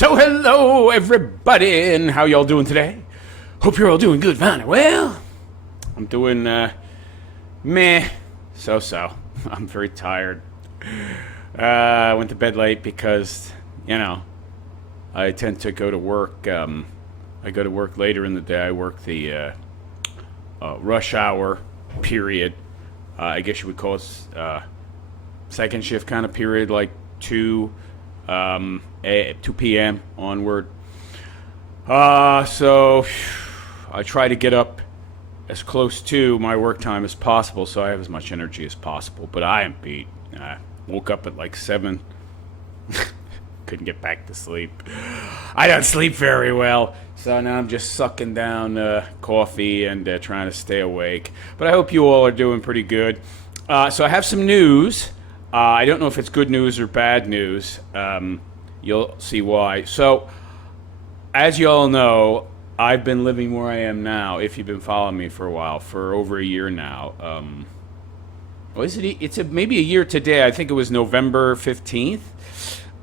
So hello everybody, and how y'all doing today? Hope you're all doing good, fine. Well, I'm doing meh, so. I'm very tired. I went to bed late because, I tend to go to work. I go to work later in the day. I work the rush hour period. I guess you would call it second shift kind of period, like 2 p.m. onward. So I try to get up as close to my work time as possible so I have as much energy as possible. But I am beat. I woke up at like 7. Couldn't get back to sleep. I don't sleep very well. So now I'm just sucking down coffee and trying to stay awake. But I hope you all are doing pretty good. So I have some news. I don't know if it's good news or bad news. You'll see why. So, as you all know, I've been living where I am now, if you've been following me for a while, for over a year now. It's maybe a year today. I think it was November 15th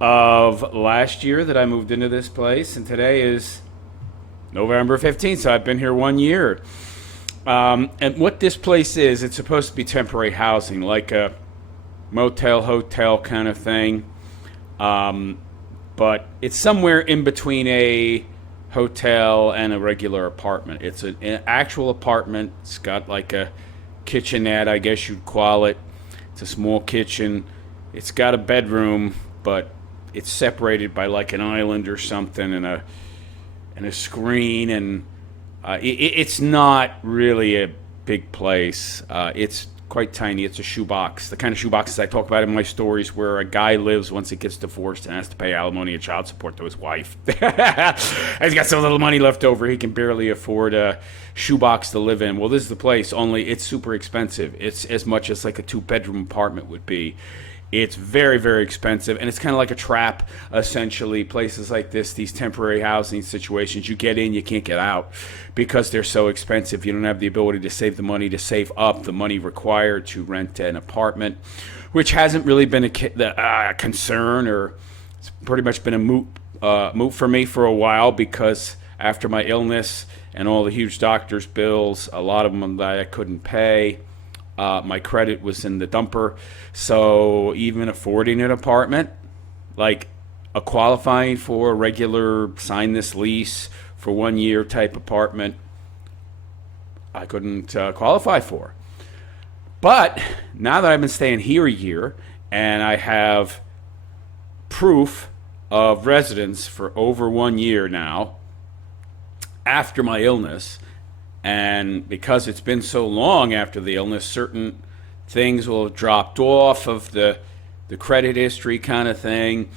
of last year that I moved into this place, and today is November 15th, so I've been here 1 year. And what this place is, it's supposed to be temporary housing, like a motel, hotel kind of thing. But it's somewhere in between a hotel and a regular apartment. It's an actual apartment. It's got like a kitchenette, I guess you'd call it. It's a small kitchen. It's got a bedroom, but it's separated by like an island or something and a screen. And it's not really a big place. It's quite tiny. It's a shoebox, the kind of shoeboxes I talk about in my stories, where a guy lives once he gets divorced and has to pay alimony and child support to his wife. He's got so little money left over, he can barely afford a shoebox to live in. Well, this is the place, only it's super expensive. It's as much as like a 2-bedroom apartment would be. It's very, very expensive, and it's kind of like a trap, essentially. Places like this, these temporary housing situations, you get in, you can't get out because they're so expensive. You don't have the ability to save the money, to save up the money required to rent an apartment, which hasn't really been a concern, or it's pretty much been a moot for me for a while, because after my illness and all the huge doctor's bills, a lot of them that I couldn't pay, my credit was in the dumper, so even affording an apartment, like a qualifying for a regular sign this lease for 1 year type apartment, I couldn't qualify for. But now that I've been staying here a year and I have proof of residence for over 1 year now after my illness, and because it's been so long after the illness, certain things will have dropped off of the credit history kind of thing,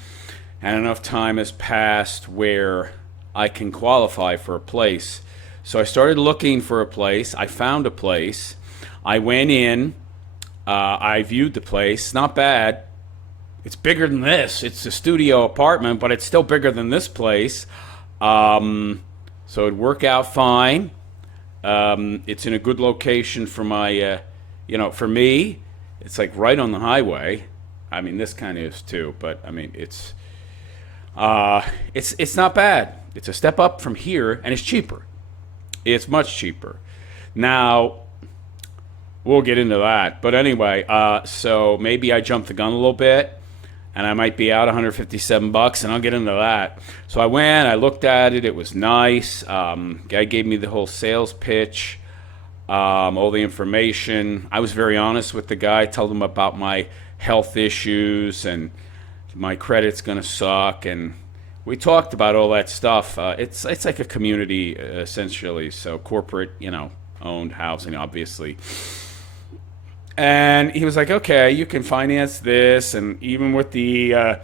and enough time has passed where I can qualify for a place. So I started looking for a place. I found a place. I went in. I viewed the place. Not bad. It's bigger than this. It's a studio apartment, but it's still bigger than this place. So it'd work out fine. It's in a good location for my, for me, it's like right on the highway. I mean, this kind of is too, but I mean, it's not bad. It's a step up from here, and it's cheaper. It's much cheaper. Now, we'll get into that. But anyway, so maybe I jumped the gun a little bit, and I might be out $157, and I'll get into that. So I went, I looked at it, it was nice. Guy gave me the whole sales pitch, all the information. I was very honest with the guy, told him about my health issues and my credit's gonna suck, and we talked about all that stuff. It's like a community, essentially, so corporate, owned housing, obviously. And he was like, okay, you can finance this, and even with the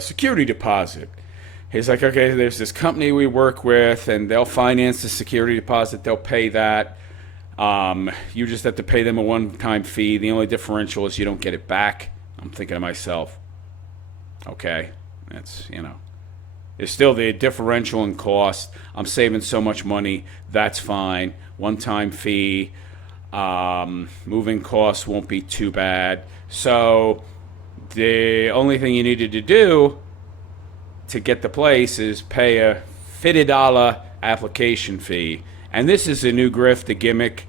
security deposit. He's like, okay, there's this company we work with, and they'll finance the security deposit. They'll pay that. You just have to pay them a one-time fee. The only differential is you don't get it back. I'm thinking to myself, okay, that's, there's still the differential in cost. I'm saving so much money. That's fine. One-time fee. Moving costs won't be too bad. So the only thing you needed to do to get the place is pay a $50 application fee. And this is a new grift, a gimmick,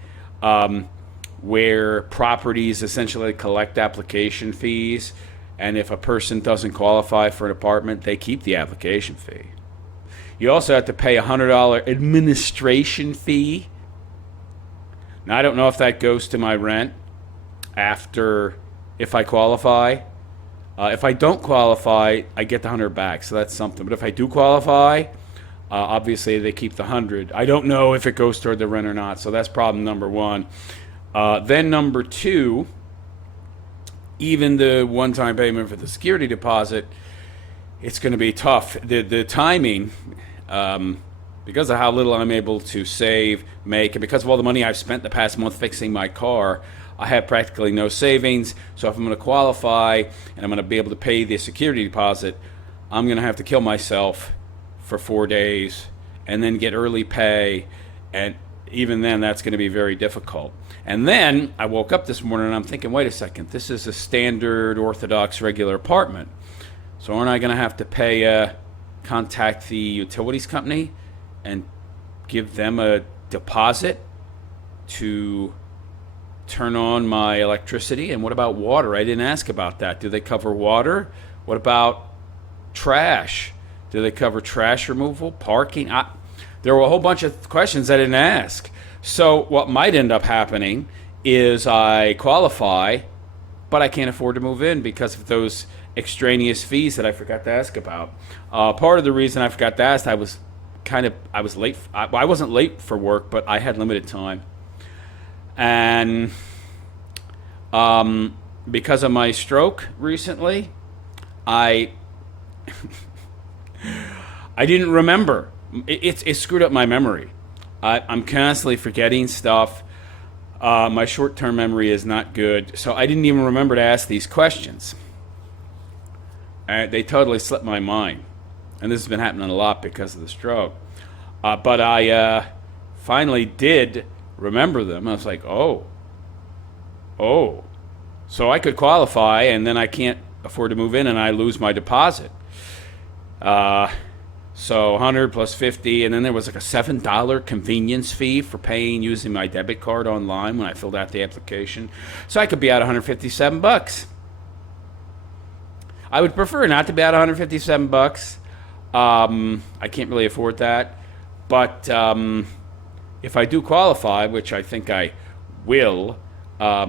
where properties essentially collect application fees. And if a person doesn't qualify for an apartment, they keep the application fee. You also have to pay a $100 administration fee. Now, I don't know if that goes to my rent after, if I qualify. If I don't qualify, I get the 100 back, so that's something. But if I do qualify, obviously they keep the 100. I don't know if it goes toward the rent or not, so that's problem number one. Then number two, even the one-time payment for the security deposit, it's going to be tough. The timing, because of how little I'm able to save, make, and because of all the money I've spent the past month fixing my car, I have practically no savings. So if I'm going to qualify and I'm going to be able to pay the security deposit, I'm going to have to kill myself for 4 days and then get early pay. And even then, that's going to be very difficult. And then I woke up this morning and I'm thinking, wait a second, this is a standard orthodox regular apartment. So aren't I going to have to contact the utilities company and give them a deposit to turn on my electricity? And what about water? I didn't ask about that. Do they cover water? What about trash? Do they cover trash removal, parking? There were a whole bunch of questions I didn't ask. So what might end up happening is I qualify, but I can't afford to move in because of those extraneous fees that I forgot to ask about. Part of the reason I forgot to ask, I was late. I wasn't late for work, but I had limited time. And because of my stroke recently, I didn't remember. It screwed up my memory. I'm constantly forgetting stuff. My short-term memory is not good, so I didn't even remember to ask these questions. They totally slipped my mind. And this has been happening a lot because of the stroke. But I finally did remember them. I was like, oh, so I could qualify, and then I can't afford to move in, and I lose my deposit. So 100 plus 50, and then there was like a $7 convenience fee for paying using my debit card online when I filled out the application. So I could be out $157. I would prefer not to be out $157. I can't really afford that, but if I do qualify, which I think I will, I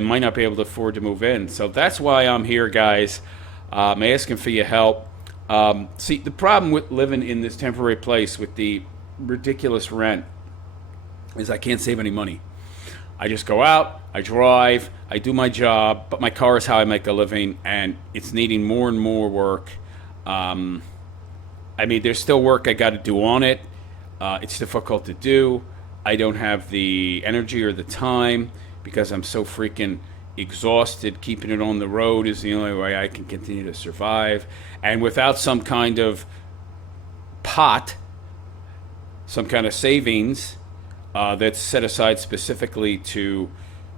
might not be able to afford to move in. So that's why I'm here, guys. I'm asking for your help. See, the problem with living in this temporary place with the ridiculous rent is I can't save any money. I just go out, I drive, I do my job, but my car is how I make a living, and it's needing more and more work. I mean, there's still work I got to do on it. It's difficult to do. I don't have the energy or the time because I'm so freaking exhausted. Keeping it on the road is the only way I can continue to survive. And without some kind of pot, some kind of savings that's set aside specifically to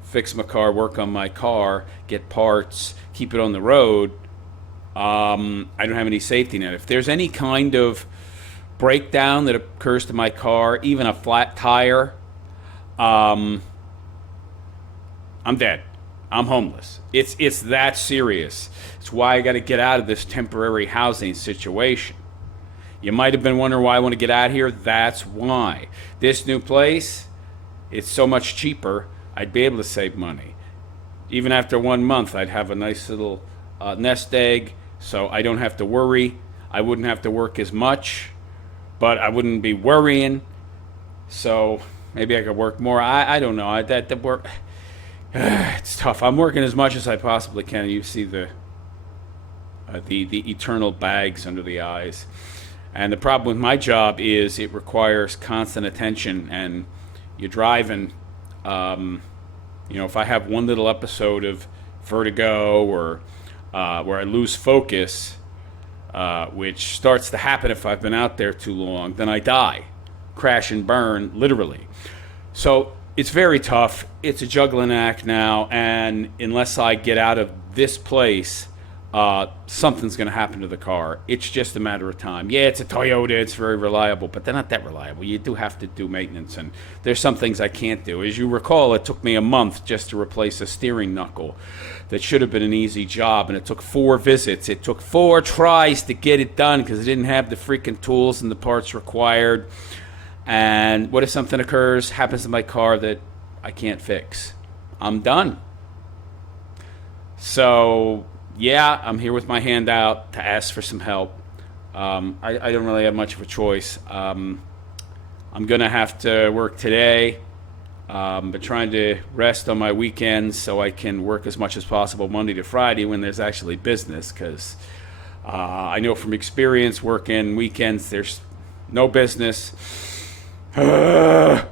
fix my car, work on my car, get parts, keep it on the road, I don't have any safety net. If there's any kind of breakdown that occurs to my car, even a flat tire, I'm dead. I'm homeless. It's that serious. It's why I got to get out of this temporary housing situation. You might have been wondering why I want to get out here. That's why. This new place, it's so much cheaper. I'd be able to save money. Even after 1 month, I'd have a nice little nest egg, so I don't have to worry. I wouldn't have to work as much, but I wouldn't be worrying. So maybe I could work more. I don't know. That work. It's tough. I'm working as much as I possibly can. You see the eternal bags under the eyes. And the problem with my job is it requires constant attention, and you're driving. If I have one little episode of vertigo or where I lose focus, which starts to happen if I've been out there too long, then I die, crash and burn, literally. So it's very tough. It's a juggling act now, and unless I get out of this place, something's going to happen to the car. It's just a matter of time. Yeah, it's a Toyota. It's very reliable, but they're not that reliable. You do have to do maintenance, and there's some things I can't do. As you recall, it took me a month just to replace a steering knuckle that should have been an easy job, and it took 4 visits. It took 4 tries to get it done because I didn't have the freaking tools and the parts required. And what if something happens to my car that I can't fix? I'm done. So yeah, I'm here with my hand out to ask for some help. I don't really have much of a choice. I'm going to have to work today, but trying to rest on my weekends so I can work as much as possible Monday to Friday when there's actually business, because I know from experience working weekends there's no business. But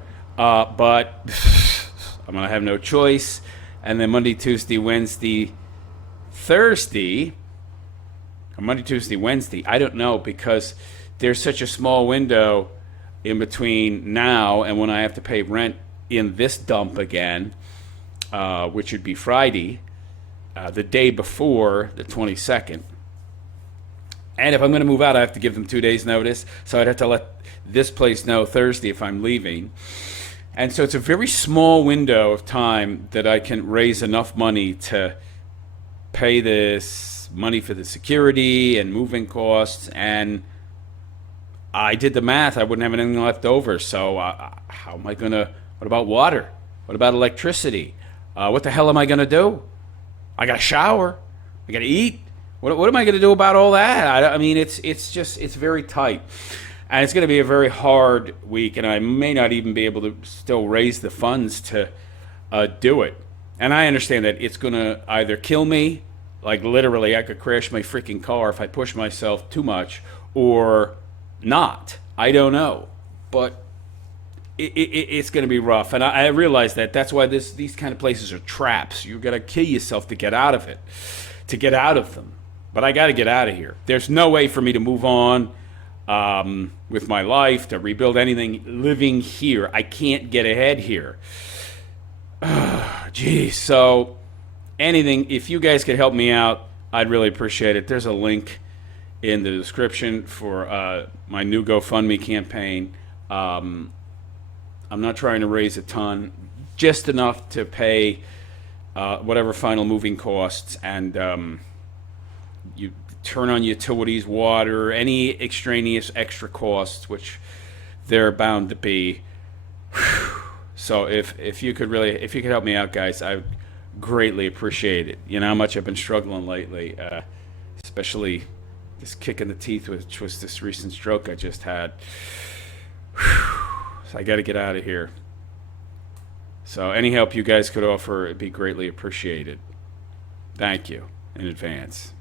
I'm going to have no choice. And then Monday, Tuesday, Wednesday, Thursday, or Monday, Tuesday, Wednesday, I don't know, because there's such a small window in between now and when I have to pay rent in this dump again, which would be Friday, the day before the 22nd. And if I'm going to move out, I have to give them 2 days notice. So I'd have to let this place know Thursday if I'm leaving. And so it's a very small window of time that I can raise enough money to pay this money for the security and moving costs. And I did the math. I wouldn't have anything left over. So how am I going to, what about water? What about electricity? What the hell am I going to do? I got to shower. I got to eat. What am I going to do about all that? I mean, it's very tight. And it's going to be a very hard week, and I may not even be able to still raise the funds to do it. And I understand that it's going to either kill me, like literally I could crash my freaking car if I push myself too much, or not. I don't know. But it's going to be rough. And I realize that. That's why these kind of places are traps. You've got to kill yourself to get out of it, to get out of them. But I got to get out of here. There's no way for me to move on with my life, to rebuild anything living here. I can't get ahead here. Geez. So anything, if you guys could help me out, I'd really appreciate it. There's a link in the description for my new GoFundMe campaign. I'm not trying to raise a ton, just enough to pay whatever final moving costs, and you turn on utilities, water, any extraneous extra costs, which they're bound to be. So if you could help me out, guys, I would greatly appreciate it. You know how much I've been struggling lately, especially this kick in the teeth, which was this recent stroke I just had. So I got to get out of here. So any help you guys could offer, it'd be greatly appreciated. Thank you in advance.